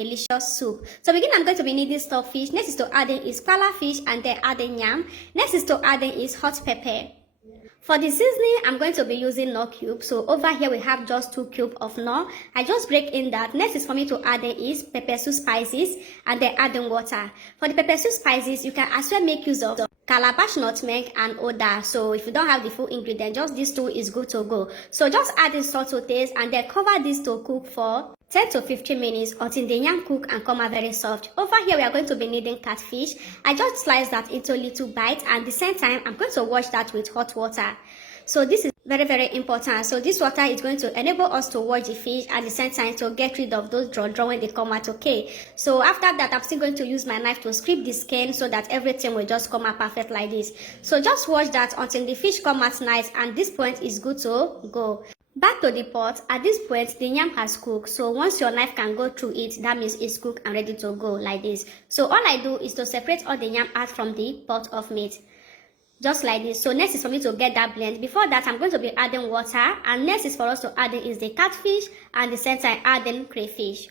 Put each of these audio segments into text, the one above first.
delicious soup. So begin, I'm going to be needing stockfish. Next is to add in is pala fish and then add in yam. Next is to add in is hot pepper. For the seasoning, I'm going to be using knorr cube. So over here we have just 2 cubes of knorr. I just break in that. Next is for me to add in is pepper soup spices and then add in water. For the pepper soup spices, you can as well make use of calabash nutmeg and oda. So if you don't have the full ingredient, just these 2 is good to go. So just add in salt to taste and then cover this to cook for 10 to 15 minutes until the yam cook and come out very soft. Over here we are going to be needing catfish. I just sliced that into little bites, and at the same time I'm going to wash that with hot water. So this is very important. So this water is going to enable us to wash the fish at the same time to get rid of those draw when they come out. Okay, so after that I'm still going to use my knife to scrape the skin so that everything will just come out perfect like this. So just wash that until the fish come out nice, and this point is good to go. Back to the pot. At this point the yam has cooked, so once your knife can go through it, that means it's cooked and ready to go like this. So all I do is to separate all the yam out from the pot of meat, just like this. So next is for me to get that blend. Before that I'm going to be adding water, and next is for us to add in is the catfish, and the center I add in crayfish.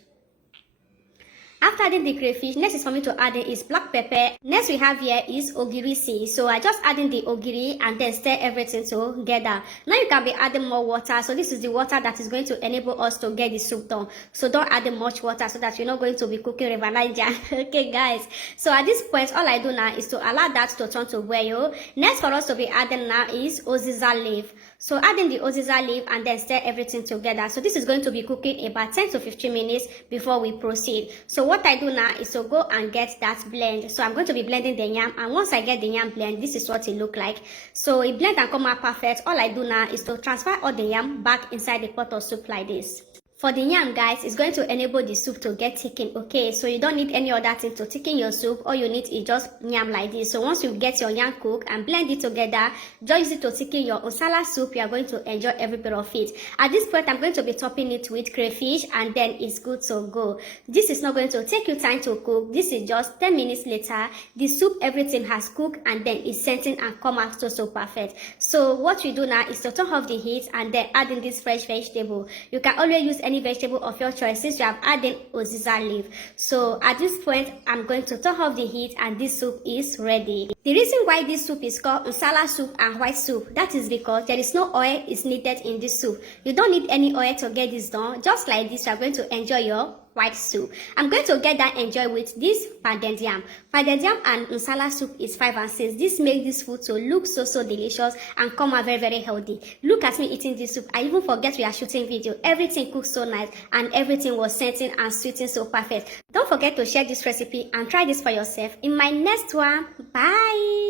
After adding the crayfish, next is for me to add in is black pepper. Next we have here is ogiri seed. So I just add in the ogiri and then stir everything together. Now you can be adding more water. So this is the water that is going to enable us to get the soup done. So don't add in much water so that you're not going to be cooking River Niger. Okay guys. So at this point all I do now is to allow that to turn to boil. Next for us to be adding now is uziza leaf. So add in the uziza leaf and then stir everything together. So this is going to be cooking about 10 to 15 minutes before we proceed. So what I do now is to go and get that blend. So I'm going to be blending the yam, and once I get the yam blend, this is what it look like. So it blend and come out perfect. All I do now is to transfer all the yam back inside the pot of soup like this. For the yam guys, it's going to enable the soup to get thickened. Okay, so you don't need any other thing to thicken your soup. All you need is just yam like this. So once you get your yam cooked and blend it together, just use it to thicken your nsala soup. You are going to enjoy every bit of it. At this point I'm going to be topping it with crayfish, and then it's good to go. This is not going to take you time to cook. This is just 10 minutes later. The soup, everything has cooked, and then it's setting and come out so perfect. So what we do now is to turn off the heat and then add in this fresh vegetable. You can always use any vegetable of your choice since you have added uziza leaf. So at this point I'm going to turn off the heat, and this soup is ready. The reason why this soup is called nsala soup and white soup, that is because there is no oil is needed in this soup. You don't need any oil to get this done. Just like this you are going to enjoy your white soup. I'm going to get that enjoy with this pounded yam. Pounded yam and nsala soup is 5 and 6. This makes this food to look so delicious and come out very healthy. Look at me eating this soup. I even forget we are shooting video. Everything cooked so nice and everything was scenting and sweeting so perfect. Don't forget to share this recipe and try this for yourself in my next one. Bye.